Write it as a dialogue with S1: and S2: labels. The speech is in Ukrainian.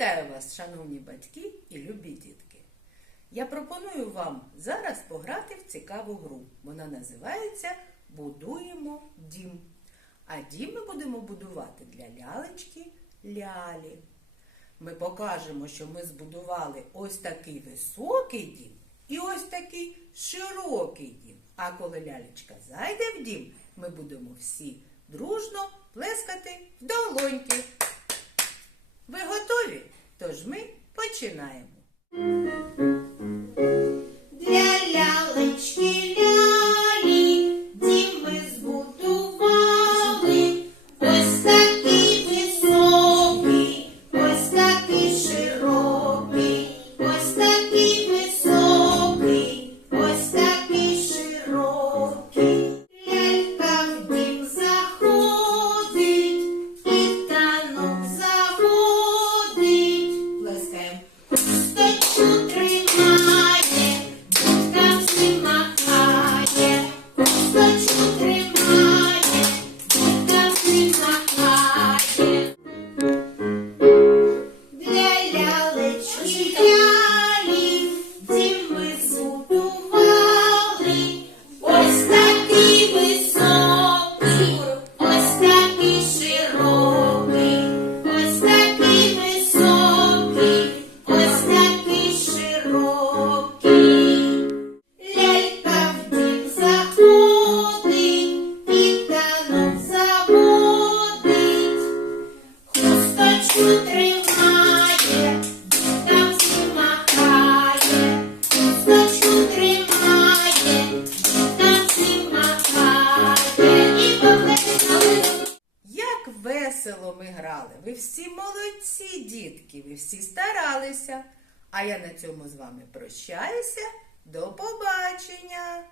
S1: Вітаю вас, шановні батьки і любі дітки. Я пропоную вам зараз пограти в цікаву гру. Вона називається Будуємо дім. А дім ми будемо будувати для лялечки лялі. Ми покажемо, що ми збудували ось такий високий дім і ось такий широкий дім. А коли лялечка зайде в дім, ми будемо всі дружно плескати в долоньки. Тож ми починаємо.
S2: Thank
S1: you. Весело ми грали! Ви всі молодці, дітки, ви всі старалися. А я на цьому з вами прощаюся. До побачення!